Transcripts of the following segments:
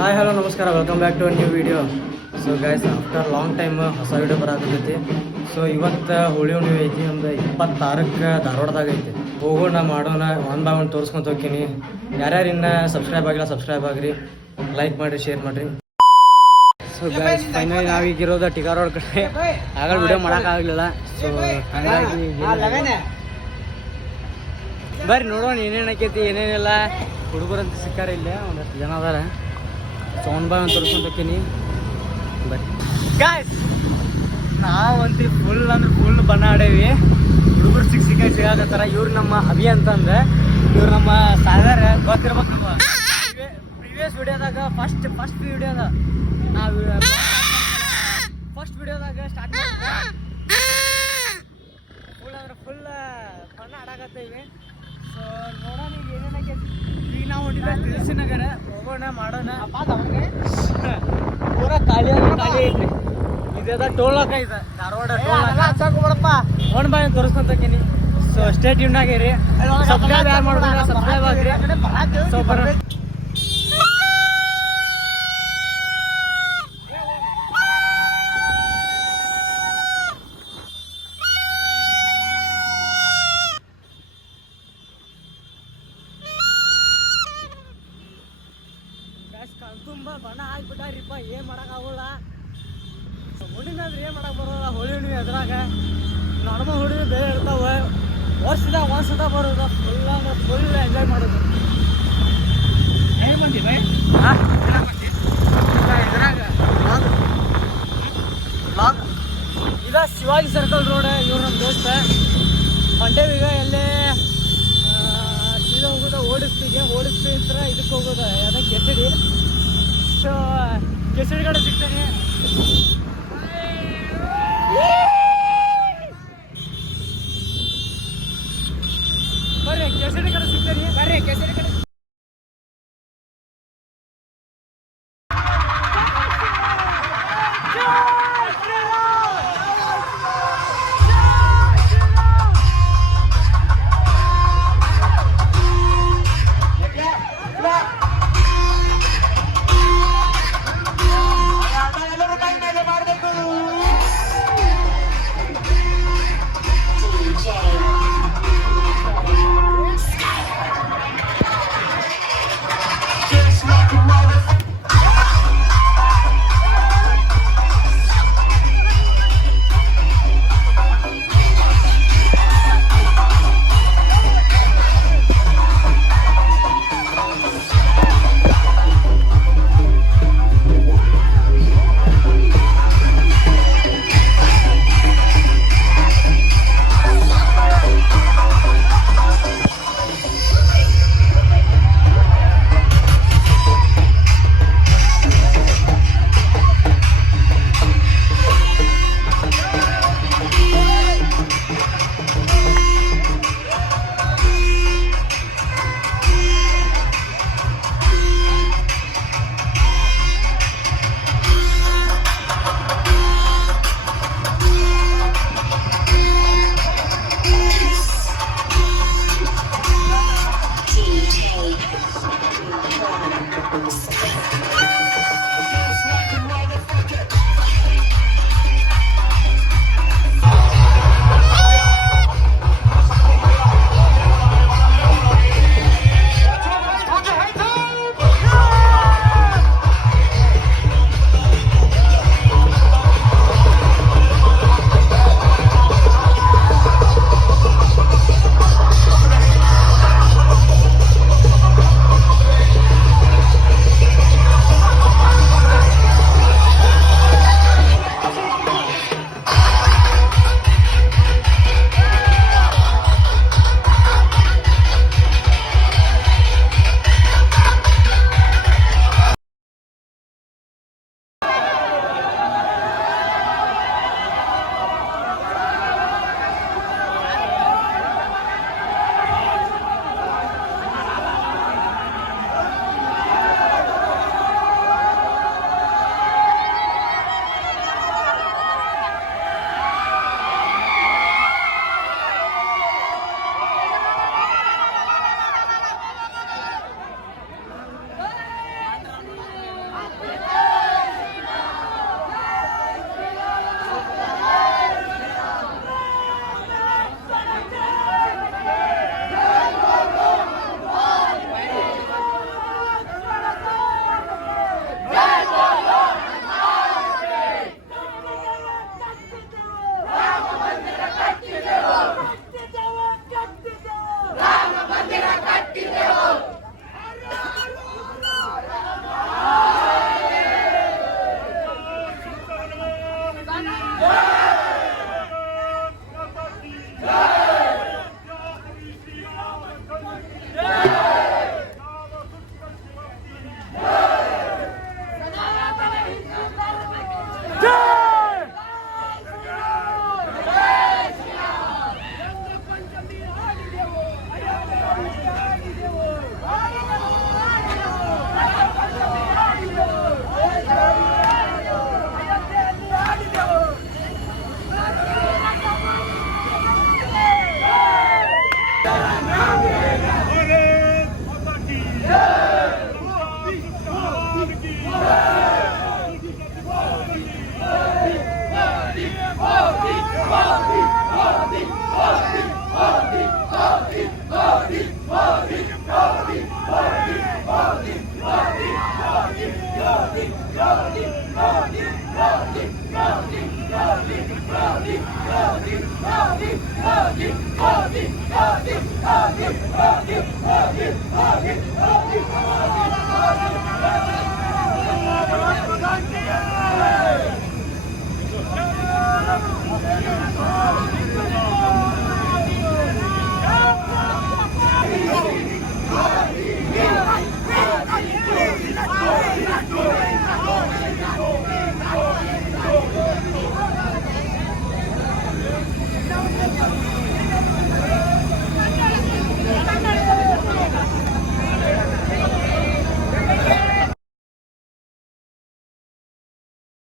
Hi hello ನಮಸ್ಕಾರ, welcome back to new video. So guys, after long time ಹೊಸ video ಬರಾಕತ್ತೈತಿ. ಸೊ ಇವತ್ತು ಹೋಳಿ ಹುಣ್ಣಿಮೆ ಐತಿ. ನಮ್ದು 26ಕ್ಕೆ ಧಾರವಾಡದಾಗ ಐತಿ. ಹೋಗೋಣ ಮಾಡೋಣ, ಒನ್ ಬೈ ಒನ್ ತೋರಿಸ್ಕೊಂತ ಹೋಗ್ತೀನಿ. ಯಾರ್ಯಾರು ಇನ್ನೂ ಸಬ್ಸ್ಕ್ರೈಬ್ ಆಗಿಲ್ಲ ಸಬ್ಸ್ಕ್ರೈಬ್ ಆಗಿರಿ, ಲೈಕ್ ಮಾಡಿರಿ, ಶೇರ್ ಮಾಡಿರಿ. ಸೊ ಗೈಸ್, ಫೈನಲಿ ನಾವೀಗಿರೋದು ಟಿಕಾ ರೋಡ್ ಕಡೆ. ಆಗ ವಿಡಿಯೋ ಮಾಡೋಕ್ಕಾಗಲಿಲ್ಲ. ಸೊ ಹಾಗಾಗಿ ಬರ್ರಿ ನೋಡೋಣ ಏನೇನು ಆಕೈತಿ ಏನೇನಿಲ್ಲ. ಹುಡುಗರಂತ ಸಿಕ್ಕಾರ ಇಲ್ಲೇ ಒಂದಷ್ಟು ಜನ ಅದಾರ. ಸೊ ಒನ್ ಬೈ ಒನ್ ತೋರಿಸ್ಕೊಂತ ಹೋಗ್ತೀನಿ ಬರ್ರಿ. ಗಾಯ್ಸ್, ನಾವಂತೂ ಫುಲ್ ಅಂದ್ರೆ ಫುಲ್ ಬಣ್ಣ ಆಡೇವಿ. ಹುಡುಗರು ಸಿಗಾಕತ್ತಾರ. ಇವ್ರು ನಮ್ಮ ಅಭಿ ಅಂತಂದ್ರೆ, ಇವ್ರು ನಮ್ಮ ಸಾಗರ್ ಗೊತ್ತಿರ್ಬೇಕು. ನಮ್ಮ ಪ್ರಿವಿಯಸ್ ವಿಡಿಯೋದಾಗ ಫಸ್ಟ್ ವಿಡಿಯೋದ ಫಸ್ಟ್ ವಿಡಿಯೋದಾಗ ಸ್ಟಾರ್ಟ್ ಫುಲ್ ಅಂದ್ರೆ ಫುಲ್ ಬಣ್ಣ ಆಡಾಕತ್ತೇವಿ. ಸೊ ನೋಡೋಣ ಈಗ ಏನೇನಾಗೈತಿ. ಈಗ ನಾವು ಹೊಂಟಿದ್ದ ತಿಳಿಸಿ ನಗರ. ಹೋಗೋಣ ಮಾಡೋಣ. ಪೂರ ಖಾಲಿ ಐತ್ರಿ. ಇದ ಟೋಲಕ ಇದೆ ಧಾರವಾಡ ಟೋಲಕ. ಒನ್ ಬೈ ಒನ್ ತೋರಿಸ್ಕೊಂತೀನಿ. ಸೊ ಸ್ಟೇ ಟ್ಯೂನ್ ಆಗಿರಿ. ಸಬ್ಸ್ಕ್ರೈಬ್ ಯಾರು ಮಾಡ್ಕೊಂಡ್ರೆ ಸಬ್ಸ್ಕ್ರೈಬ್ ಆಗಿರಿ. ಸೊ ಬರ್ರಿ. ತುಂಬ ಬಣ್ಣ ಹಾಕ್ಬಿಟ್ಟಾರಿಪ್ಪ, ಏನು ಮಾಡೋಕ್ಕಾಗಲ್ಲ. ಹುಣ್ಣಿಮೆ ಅಂದ್ರೆ ಏನು ಮಾಡಕ್ಕೆ ಬರೋಲ್ಲ. ಹೋಳಿ ಹುಣ್ಣಿಮೆ ಅದ್ರಾಗ ನಾರ್ಮಲ್ ಹುಣ್ಣಿಮೆ ಬೇರೆ ಇರ್ತಾವೆ. ವರ್ಷದಾಗ ಒಂದ್ಸತ ಬರೋದು. ಫುಲ್ ಅಂದ್ರೆ ಫುಲ್ ಎಂಜಾಯ್ ಮಾಡೋದು. ಏನು ಬಂದಿವೆ ಇದ್ರಾಗ ಇದ ಶಿವಾಜಿ ಸರ್ಕಲ್ ರೋಡ್. ಇವ್ರು ನಮ್ಮ ದೋಸ್ತ ಹೊಂಟೇವೀಗ. ಎಲ್ಲೇ ಸೀದಾ ಹೋಗೋದು ಓಡಿಸ್ತಿ ಅಂತ ಇದಕ್ಕೆ ಹೋಗೋದು ಯಾವ್ದು ಕೆಸಡಿ. ಸೊ ಕೆಸಡಿ ಕಡೆ ಸಿಗ್ತಾನೆ. ಬರ್ರಿ ಕೆಸಡಿ ಕಡೆ ಸಿಗ್ತಾನೆ. ಬರ್ರಿ ಕೆಸಡಿ ಕಡೆ.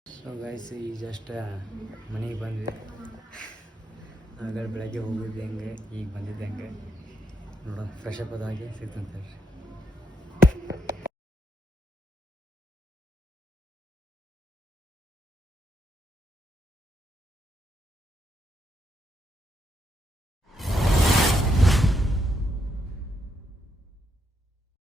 ಸೊ ಗೈಸ್ ಈ ಜಸ್ಟ್ ಮನೆಗೆ ಬಂದ್ವಿ. ಆಗ ಬೆಳಗ್ಗೆ ಹೋಗಿದ್ದೆ ಹೆಂಗೆ ಈಗ ಬಂದಿದ್ದೆ ಹೆಂಗೆ ನೋಡೋಣ ಫ್ರೆಶ್ ಅಪ್ ಅದಾಗಿ ಸಿಗ್ತಂತೆ.